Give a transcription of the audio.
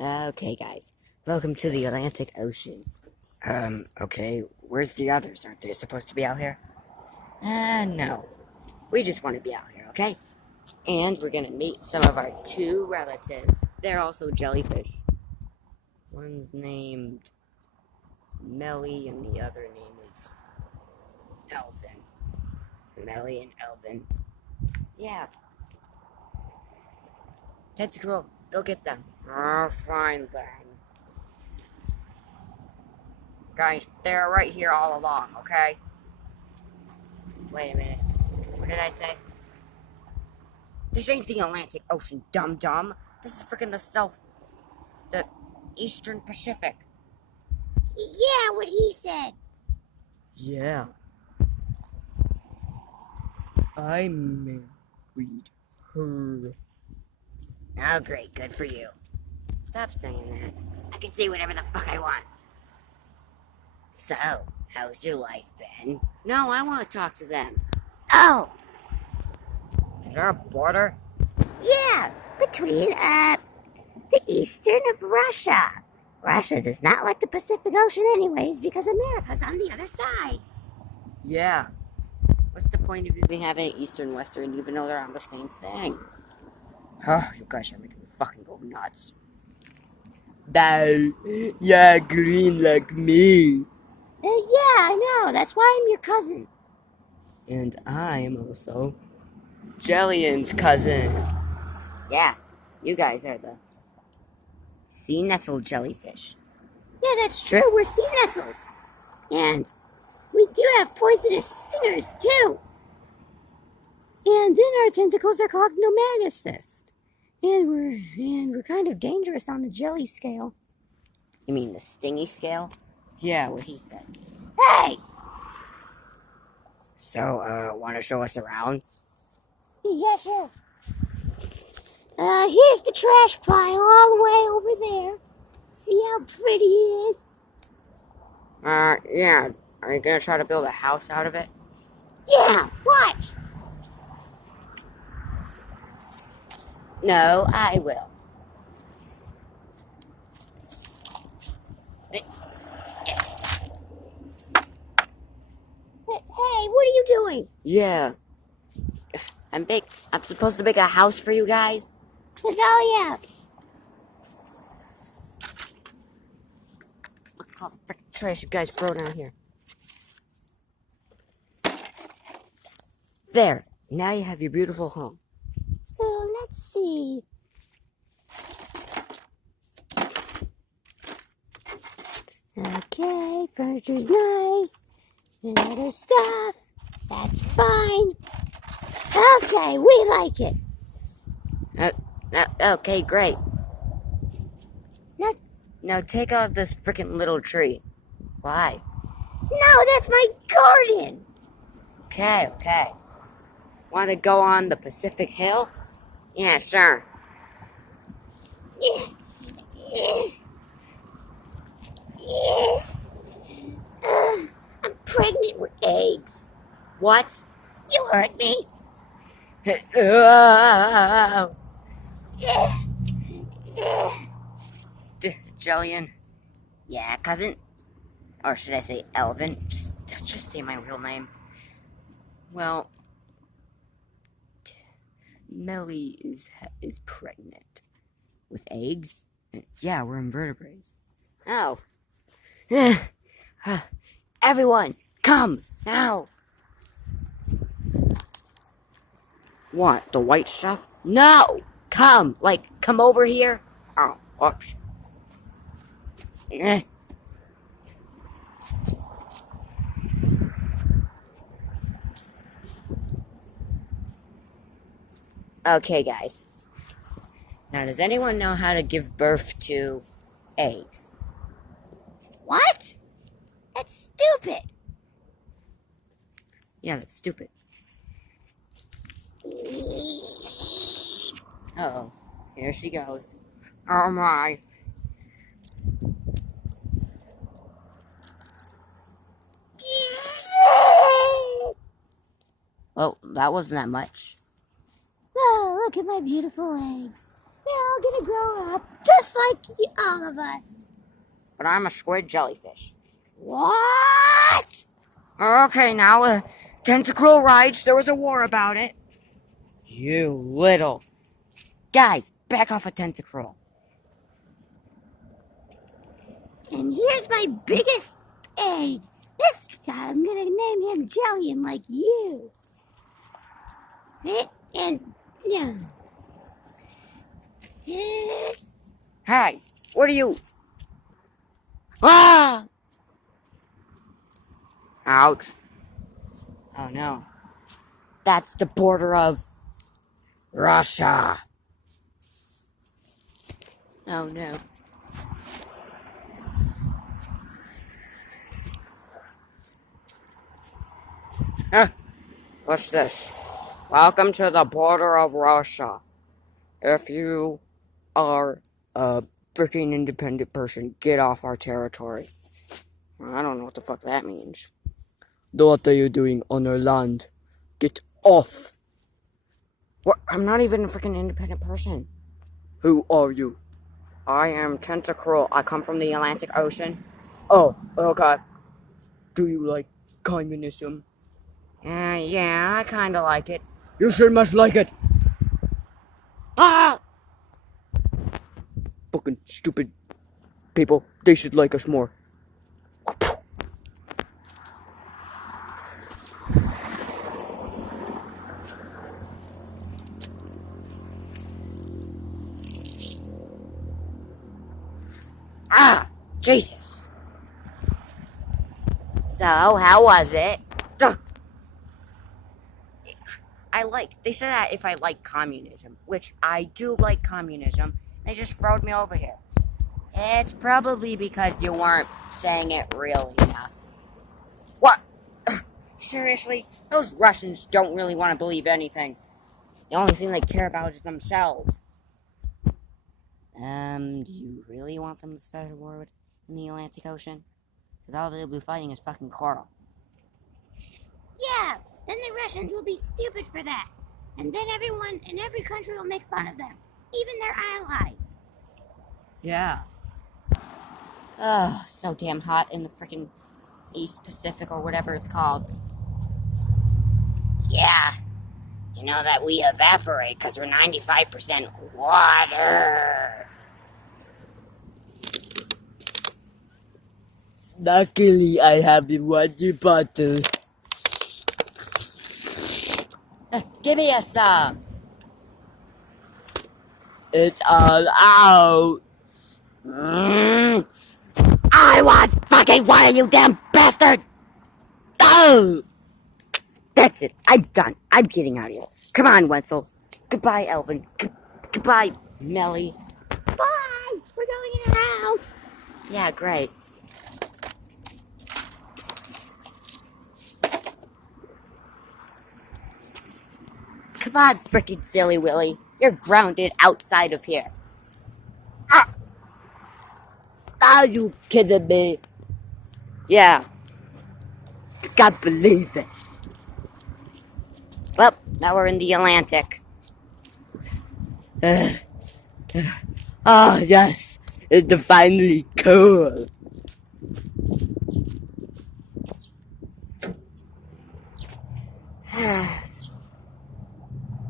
Okay, guys. Welcome to the Atlantic Ocean. Okay. Where's the others? Aren't they supposed to be out here? No. We just want to be out here, okay? And we're gonna meet some of our two relatives. They're also jellyfish. One's named Melly, and the other name is Elvin. Melly and Elvin. Yeah. Ted Squirrel, go get them. Oh, fine then. Guys, they're right here all along, okay? Wait a minute. What did I say? This ain't the Atlantic Ocean, dum-dum. This is freaking the Eastern Pacific. Yeah, what he said. Yeah. I married her. Oh, great. Good for you. Stop saying that. I can say whatever the fuck I want. So, how's your life been? No, I want to talk to them. Oh, Is there a border? yeah, between, the eastern of Russia. Russia does not like the Pacific Ocean anyways because America's on the other side. Yeah. What's the point of even having Eastern Western even though they're on the same thing? Oh, you guys are making me fucking go nuts. Yeah, green like me. Yeah, I know. That's why I'm your cousin. And I am also Jellion's cousin. Yeah, you guys are the sea nettle jellyfish. Yeah, that's true. We're sea nettles. And we do have poisonous stingers, too. And in our tentacles are called pneumatocysts. And we're kind of dangerous on the jelly scale. You mean the stingy scale? Yeah, what he said. Hey! So, wanna show us around? Yeah, sure. Here's the trash pile all the way over there. See how pretty it is? Yeah. Are you gonna try to build a house out of it? Yeah, watch. No, I will. Hey, what are you doing? Yeah. I'm supposed to make a house for you guys? Oh, yeah. Look at all the frickin' trash you guys throw down here. There. Now you have your beautiful home. Oh, let's see. Okay, furniture's nice. And other stuff. That's fine. Okay, we like it. Okay, great. Now, Now take out this frickin' little tree. Why? no, that's my garden. Okay. Want to go on the Pacific Hill? Yeah, sure. I'm pregnant with eggs. What? You heard me. Oh. Jellion? Yeah, cousin? Or should I say Elvin? Just say my real name. Well, Melly is pregnant. With eggs? Yeah, we're invertebrates. Oh. Everyone, come, now! What, the white stuff? No! Come over here. Oh, oops. Okay, guys. Now, does anyone know how to give birth to eggs? What? That's stupid. Yeah, that's stupid. Uh-oh. Here she goes. Oh, my. Well, that wasn't that much. Oh, look at my beautiful eggs. They're all gonna grow up, just like all of us. But I'm a squid jellyfish. What? Okay, now, tentacle rights, there was a war about it. You little... Guys, back off a tentacle. And here's my biggest egg. This guy, I'm gonna name him Jelly, and like you. And yeah. Hey, what are you... Ah! Ouch. Oh no. That's the border of... Russia. Oh no. What's this? Welcome to the border of Russia. If you are a freaking independent person, get off our territory. I don't know what the fuck that means. What are you doing on our land? Get off! What? I'm not even a freaking independent person. Who are you? I am Tentacruel. I come from the Atlantic Ocean. Oh, God. Do you like communism? Yeah, I kinda like it. You sure must like it! Ah! Fucking stupid people. They should like us more. Ah! Jesus! So, how was it? They said that if I like communism, which I do like communism, they just throwed me over here. It's probably because you weren't saying it really enough. What? Seriously? Those Russians don't really want to believe anything. The only thing they care about is themselves. Do you really want them to start a war in the Atlantic Ocean? Because all they'll be fighting is fucking coral. Yeah, then the Russians will be stupid for that. And then everyone in every country will make fun of them. Even their allies. Yeah. Oh, so damn hot in the freaking East Pacific or whatever it's called. Yeah. You know that we evaporate because we're 95% water. Luckily, I have the water bottle. Give me a some. It's all out. I want fucking water, you damn bastard! Oh! That's it. I'm done. I'm getting out of here. Come on, Wenzel. Goodbye, Elvin. Goodbye, Melly. Bye! We're going in our house. Yeah, great. Come on, frickin' silly Willy. You're grounded outside of here. Ah! Are you kidding me? Yeah. Can't believe it. Well, now we're in the Atlantic. Oh, yes. It's finally cool.